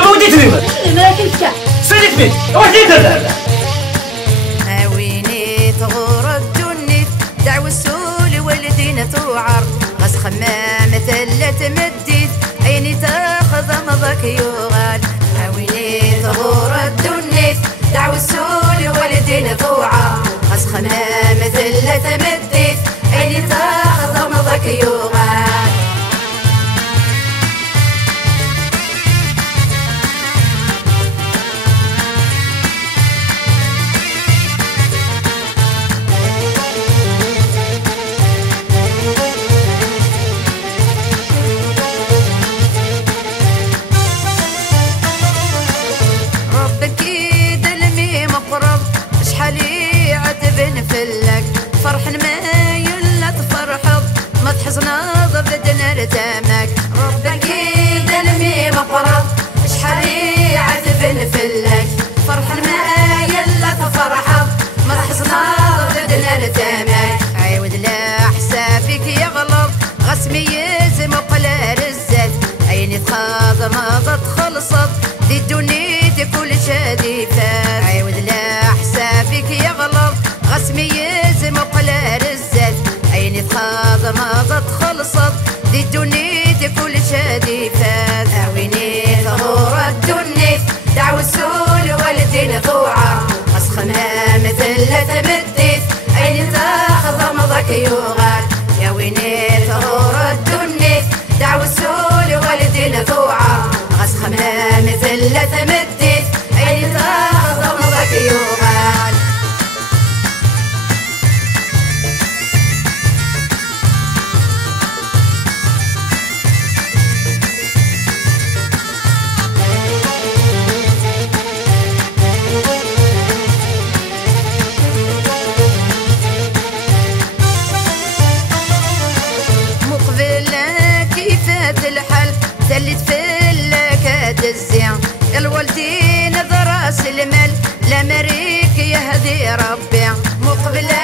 ما وديتني ما كنتش سالتني واش ديت هاويني تغور الدنيا دعوة السول والدينا توعر غاس خمام ثلة تمديت عيني تاخذ مضاك يغال هاويني تغور الدنيا دعوة السول والدينا توعر غاس خمام ثلة تمديت عيني تاخذ مضاك يغال فلك فرحن ما يلا تفرحض ما تحزنا ضبدنا رتامك ربك يدلمي مقرض شحال يعذب فلك فرحن ما يلا تفرحض ما تحزنا ضبدنا رتامك عيود لا حسابك يغلط غسمي يزم وقلا رزت عيني تخاض ما تخلصت دي دنيتي كل شادي فات عيود لا حسابك يغلط غسمي يزم وقلا رزت عيني تخاض ما تخلصت دي دنيتي كل شادي فات هاويني ظهور الدنيا دعوة السول والدين ضوعة غسخنا مثل تمديت عيني تاخذ مضاك يغال يا ويني ظهور الدنيا دعوة السول والدين ضوعة غسخنا مثل تمديت عيني تاخذ مضاك يغال الحل تلت فلك تزيع الوالدين ذراس المال لا مريك يهدي ربي مقبلة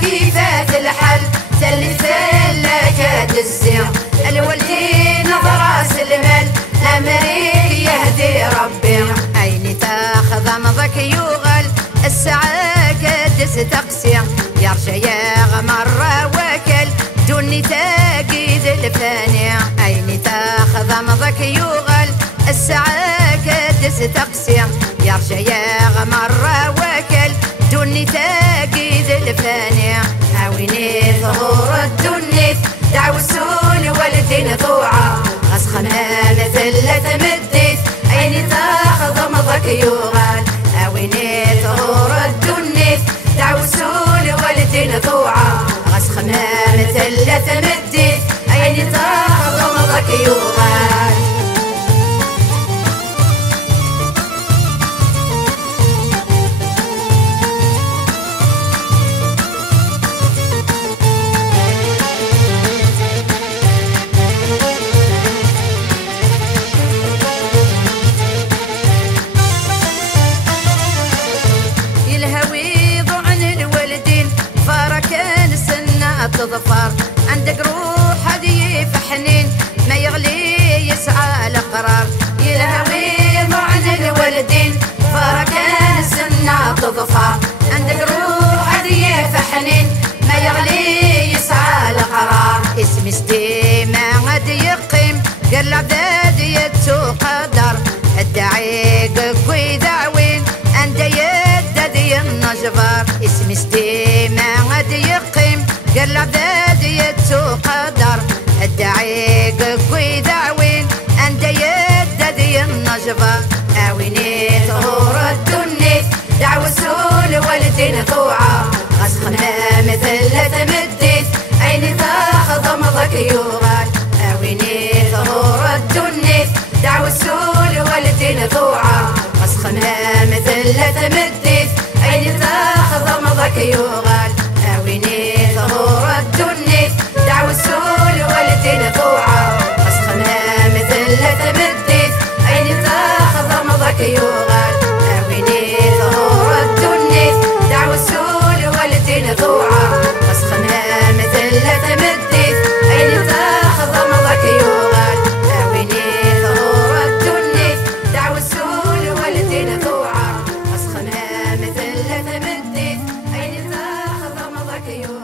كيفات الحل تلت فلك تزيع الوالدين ذراس المال لا مريك يهدي ربي عيني تاخذ مضاك يغل الساعة كدس تقسي يرجع يا مرة وكل دوني تاقيد الفاني عيني تاخذ مضاك يغل الساعة كدس تقسي يرجع يا مرة وكل دوني تاقيد الفاني عويني ظهور الدنيا دعوة السول والدين ضوعة غسخنا مثل تمديت عيني تاخذ مضاك يغل عويني ظهور الدنيا دعوة السول والدين ضوعة غسخنا مثل تمديت عيني تاخذ مضاك يغال يلهوي ضعن الوالدين فاركان سنة تظفر عندك روح هذي فحنين ما يغلي يسعى القرار يلهوي ضعن الوالدين فاركان سنة تظفر عندك روح هذي فحنين ما يغلي يسعى القرار اسم ستيمة غد يقيم قال عبداد يتسو قدر الدعي قوي دعوين عند يددي النجبر اسم ستيمة غد يقيم قال عبداد يتسو قدر الدعي قوي دعوين عند يددي النجبر عويني ظهور الدنيا دعوة السول والدين ضوعة غسخنا مثل تمديت عيني تاخذ مضاك يغال عويني ظهور الدنيا دعوة السول والدين ضوعة غسخنا مثل تمديت عيني تاخذ مضاك يغال عويني ظهور الدنيا دعوة السول والدين ضوعة غسخنا مثل تمديت عيني تاخذ مضاك يغال عويني ظهور الدنيا دعوة السول والدين ضوعة غسخنا مثل تمديت عيني تاخذ مضاك يغال عويني ظهور الدنيا دعوة يا